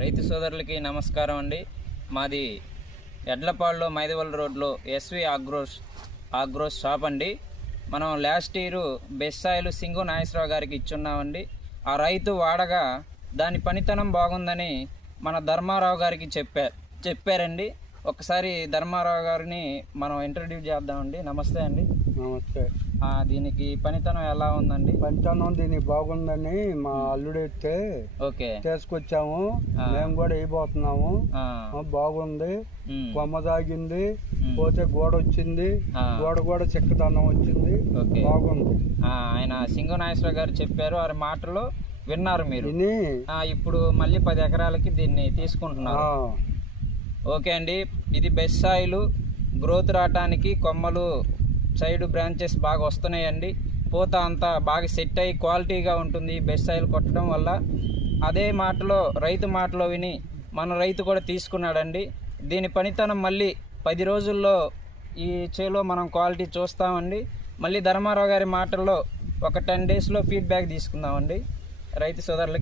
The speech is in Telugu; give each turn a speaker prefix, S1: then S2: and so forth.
S1: రైతు సోదరులకి నమస్కారం అండి. మాది ఎడ్లపాడులో మైదవల్ రోడ్లో ఎస్వి ఆగ్రోస్ ఆగ్రోస్ షాప్ అండి. మనం లాస్ట్ ఇయర్ బెస్ట్ ఆయిల్ సింగు నాగేశ్వరరావు గారికి ఇచ్చున్నామండి. ఆ రైతు వాడగా దాని పనితనం బాగుందని మన ధర్మారావు గారికి చెప్పా చెప్పారండి. ఒకసారి ధర్మారావు గారిని మనం ఇంట్రడ్యూస్ చేద్దామండి. నమస్తే అండి.
S2: నమస్తే.
S1: దీనికి పనితనం ఎలా ఉందండి?
S2: పంచానం దీనికి బాగుందని మా అల్లుడు ఎత్తే
S1: ఓకే.
S2: తీసుకొచ్చాము. మేము కూడా వేయబోతున్నాము. బాగుంది. కొమ్మ తాగింది. పోతే గోడ వచ్చింది. గోడ కూడా చిక్కదనం వచ్చింది.
S1: ఓకే.
S2: బాగుంది.
S1: ఆయన సింగు నాగేశ్వర గారు చెప్పారు. వారి మాటలు విన్నారు మీరు. ఇప్పుడు మళ్ళీ పది ఎకరాలకి దీన్ని తీసుకుంటున్నారు. ఓకే అండి. ఇది బెస్ట్ సాయిలు. గ్రోత్ రావటానికి కొమ్మలు సైడ్ బ్రాంచెస్ బాగా వస్తున్నాయండి. పూత అంతా బాగా సెట్ అయ్యి క్వాలిటీగా ఉంటుంది బెస్ట్ సాయిల్ కొట్టడం వల్ల. అదే మాటలో రైతు మాటలో విని మన రైతు కూడా తీసుకున్నాడండి. దీని పనితనం మళ్ళీ పది రోజుల్లో ఈ చేలో మనం క్వాలిటీ చూస్తామండి. మళ్ళీ ధర్మారావు గారి మాటల్లో ఒక టెన్ డేస్లో ఫీడ్బ్యాక్ తీసుకుందామండి. రైతు సోదరులకి